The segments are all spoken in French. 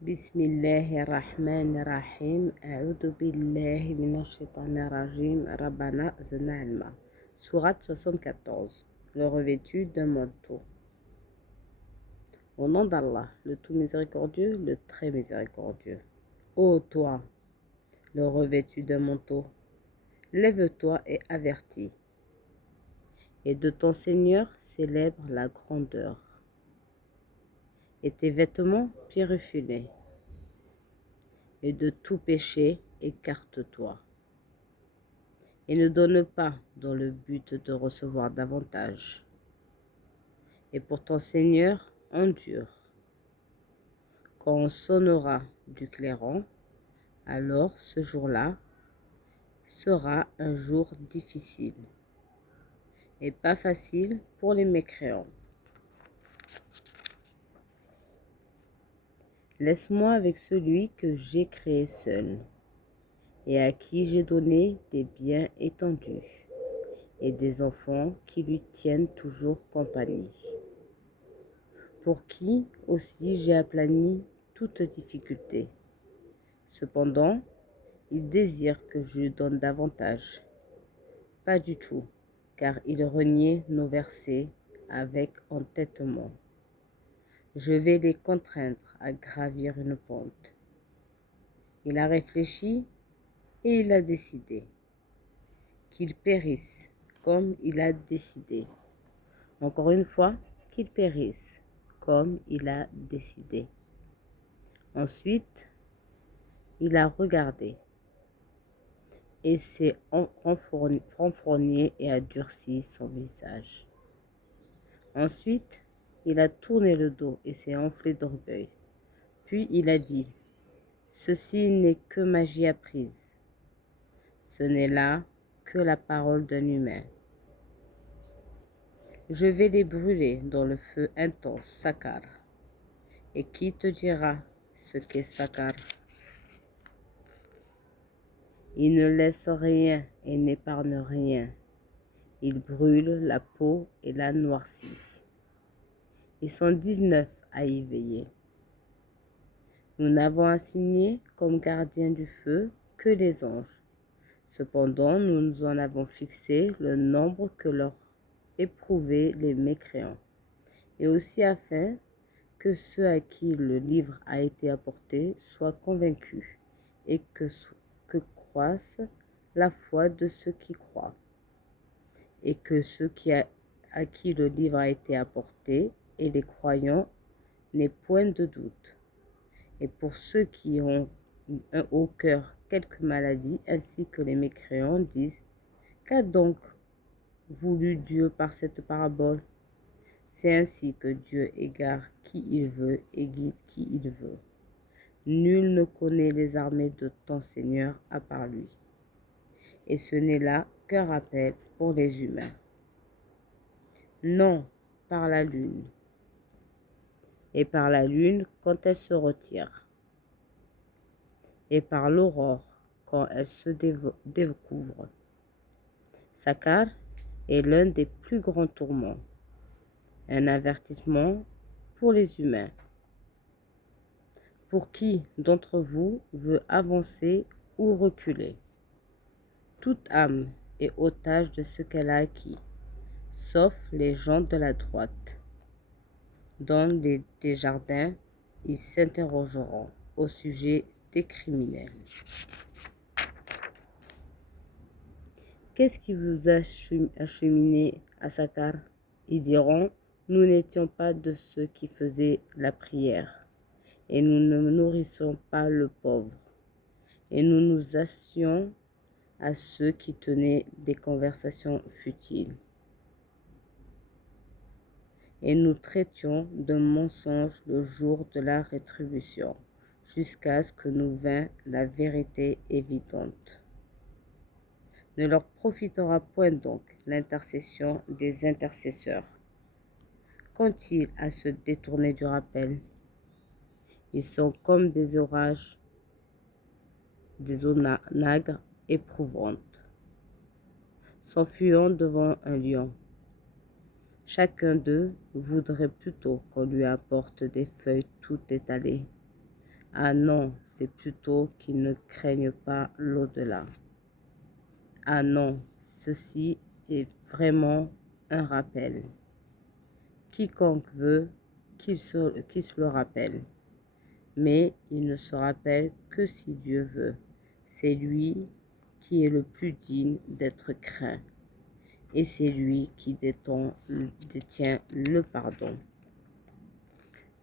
بسم الله الرحمن الرحيم أعوذ بالله من الشيطان الرجيم ربنا زدنا علما Sourate 74 Le revêtu d'un manteau. Au nom d'Allah, le tout miséricordieux, le très miséricordieux. Ô toi, le revêtu d'un manteau, lève-toi et avertis, et de ton Seigneur célèbre la grandeur. Et tes vêtements purifie-les, et de tout péché écarte-toi. Et ne donne pas dans le but de recevoir davantage. Et pour ton Seigneur, endure. Quand on sonnera du clairon, alors ce jour-là sera un jour difficile et pas facile pour les mécréants. Laisse-moi avec celui que j'ai créé seul et à qui j'ai donné des biens étendus et des enfants qui lui tiennent toujours compagnie, pour qui aussi j'ai aplani toute difficulté. Cependant, il désire que je lui donne davantage. Pas du tout, car il reniait nos versets avec entêtement. Je vais les contraindre à gravir une pente. Il a réfléchi et il a décidé qu'ils périssent comme il a décidé. Encore une fois, qu'ils périssent comme il a décidé. Ensuite, il a regardé et s'est renfrogné et a durci son visage. Ensuite, il a tourné le dos et s'est enflé d'orgueil. Puis il a dit, ceci n'est que magie apprise. Ce n'est là que la parole d'un humain. Je vais les brûler dans le feu intense, Sakar. Et qui te dira ce qu'est Sakar? Il ne laisse rien et n'épargne rien. Il brûle la peau et la noircit. Ils sont 19 à y veiller. Nous n'avons assigné comme gardiens du feu que les anges. Cependant, nous en avons fixé le nombre que leur éprouvaient les mécréants, et aussi afin que ceux à qui le livre a été apporté soient convaincus, et que croisse la foi de ceux qui croient, et que ceux à qui le livre a été apporté et les croyants n'aient point de doute. Et pour ceux qui ont au cœur quelque maladie, ainsi que les mécréants disent, qu'a donc voulu Dieu par cette parabole? C'est ainsi que Dieu égare qui il veut et guide qui il veut. Nul ne connaît les armées de ton Seigneur à part lui. Et ce n'est là qu'un rappel pour les humains. Non, par la lune. Et par la lune quand elle se retire. Et par l'aurore quand elle se découvre. Sakar est l'un des plus grands tourments, un avertissement pour les humains. Pour qui d'entre vous veut avancer ou reculer? Toute âme est otage de ce qu'elle a acquis, sauf les gens de la droite. Dans des jardins, ils s'interrogeront au sujet des criminels. Qu'est-ce qui vous a acheminé à Sakar? Ils diront, nous n'étions pas de ceux qui faisaient la prière, et nous ne nourrissons pas le pauvre, et nous nous assions à ceux qui tenaient des conversations futiles. Et nous traitions de mensonge le jour de la rétribution, jusqu'à ce que nous vînt la vérité évidente. Ne leur profitera point donc l'intercession des intercesseurs. Qu'ont-ils à se détourner du rappel? Ils sont comme des orages, des onagres éprouvantes, s'enfuyant devant un lion. Chacun d'eux voudrait plutôt qu'on lui apporte des feuilles tout étalées. Ah non, c'est plutôt qu'ils ne craignent pas l'au-delà. Ah non, ceci est vraiment un rappel. Quiconque veut qu'il se le rappelle, mais il ne se rappelle que si Dieu veut. C'est lui qui est le plus digne d'être craint, et c'est lui qui détient le pardon.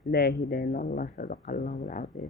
La ilaha illallah, sadaqallahu al-azim.